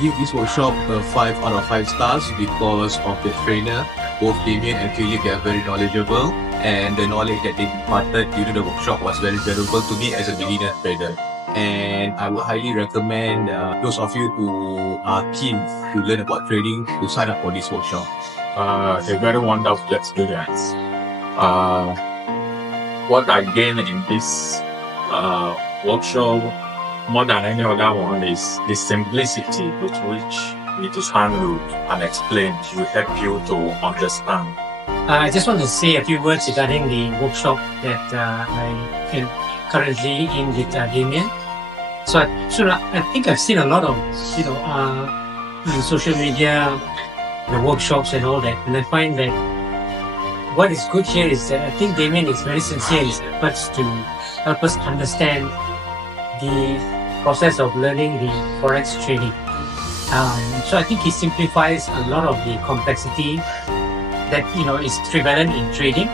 give this workshop a 5 out of 5 stars because of the trainer. Both Damien and Philip, they are very knowledgeable, and the knowledge that they imparted during the workshop was very valuable to me as a beginner trader. And I would highly recommend those of you who are keen to learn about trading to sign up for this workshop. A very wonderful experience. What I gained in this workshop more than any other one is the simplicity with which it is handled and explained will help you to understand. I just want to say a few words regarding the workshop that I am currently in with Damien. So I think I've seen a lot of, in social media, the workshops and all that, and I find that what is good here is that I think Damien is very sincere in his efforts to help us understand the process of learning the forex trading. So I think he simplifies a lot of the complexity that is prevalent in trading.